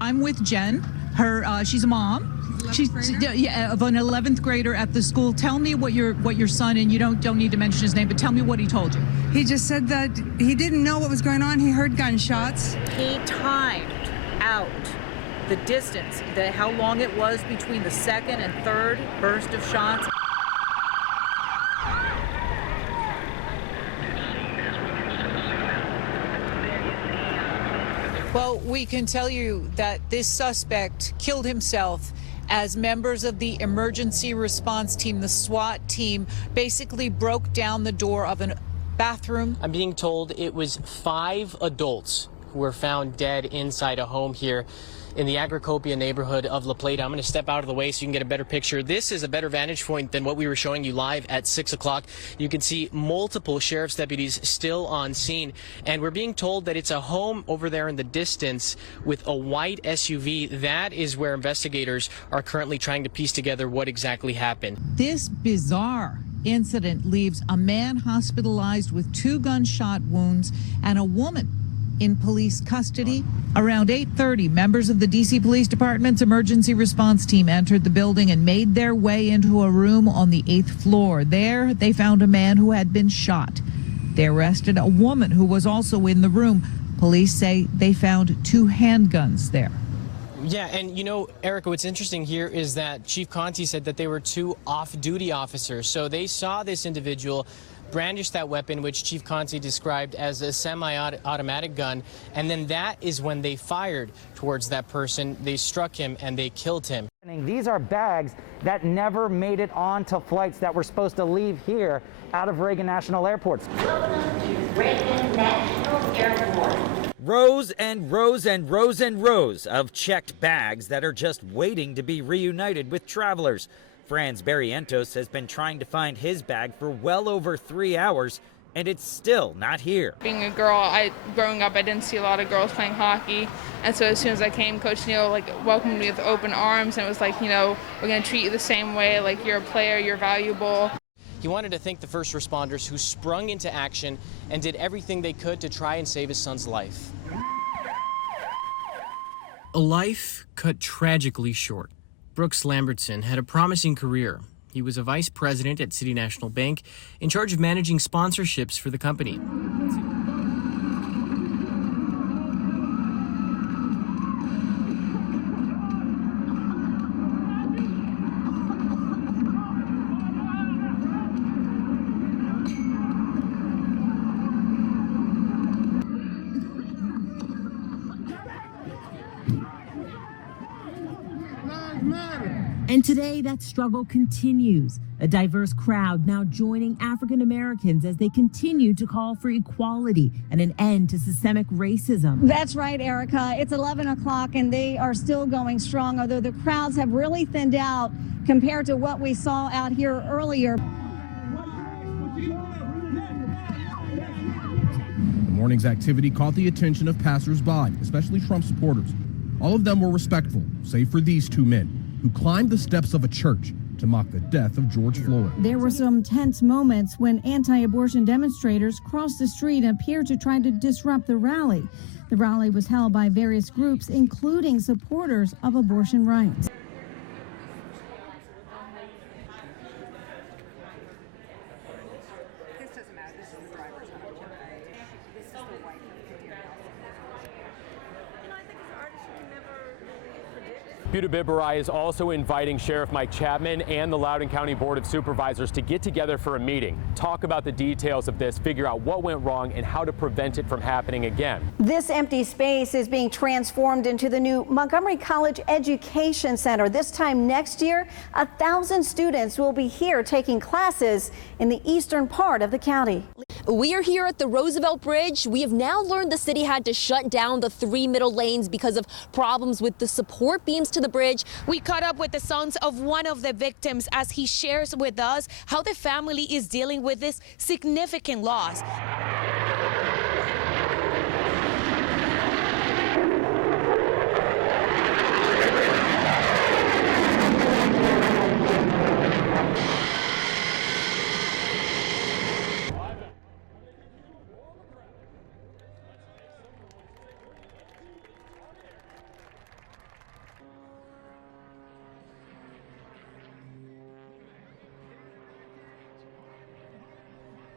I'm with Jen. She's a mom. She's of an 11th grader at the school. Tell me what your son, and you don't need to mention his name, but tell me what he told you. He just said that he didn't know what was going on. He heard gunshots. He timed out the distance, how long it was between the second and third burst of shots. Well, we can tell you that this suspect killed himself as members of the emergency response team, the SWAT team, basically broke down the door of a bathroom. I'm being told it was 5 adults who were found dead inside a home here in the Agricopia neighborhood of La Plata. I'm going to step out of the way so you can get a better picture. This is a better vantage point than what we were showing you live at 6 o'clock. You can see multiple sheriff's deputies still on scene, and we're being told that it's a home over there in the distance with a white SUV. That is where investigators are currently trying to piece together what exactly happened. This bizarre incident leaves a man hospitalized with 2 gunshot wounds and a woman in police custody. Around 8:30, members of the D.C. Police Department's emergency response team entered the building and made their way into a room on the 8th floor. There, they found a man who had been shot. They arrested a woman who was also in the room. Police say they found 2 handguns there. Yeah, and you know, Erica, what's interesting here is that Chief Conti said that they were 2 off-duty officers. So they saw this individual brandish that weapon, which Chief Conti described as a semi-automatic gun, and then that is when they fired towards that person. They struck him and they killed him. These are bags that never made it onto flights that were supposed to leave here out of Reagan National Airport. Welcome to Reagan National Airport. Rows and rows and rows and rows of checked bags that are just waiting to be reunited with travelers. Franz Barrientos has been trying to find his bag for well over 3 hours, and it's still not here. Being a girl, growing up, I didn't see a lot of girls playing hockey, and so as soon as I came, Coach Neal welcomed me with open arms, and it was like, we're going to treat you the same way, like you're a player, you're valuable. He wanted to thank the first responders who sprung into action and did everything they could to try and save his son's life. A life cut tragically short. Brooks Lambertson had a promising career. He was a vice president at City National Bank in charge of managing sponsorships for the company. And today, that struggle continues. A diverse crowd now joining African Americans as they continue to call for equality and an end to systemic racism. That's right, Erica. It's 11 o'clock and they are still going strong, although the crowds have really thinned out compared to what we saw out here earlier. The morning's activity caught the attention of passers-by, especially Trump supporters. All of them were respectful, save for these 2 men who climbed the steps of a church to mock the death of George Floyd. There were some tense moments when anti-abortion demonstrators crossed the street and appeared to try to disrupt the rally. The rally was held by various groups, including supporters of abortion rights. Buda Biberai is also inviting Sheriff Mike Chapman and the Loudoun County Board of Supervisors to get together for a meeting, talk about the details of this, figure out what went wrong and how to prevent it from happening again. This empty space is being transformed into the new Montgomery College Education Center. This time next year, 1,000 students will be here taking classes in the eastern part of the county. We are here at the Roosevelt Bridge. We have now learned the city had to shut down the 3 middle lanes because of problems with the support beams to the bridge. We caught up with the sons of one of the victims as he shares with us how the family is dealing with this significant loss.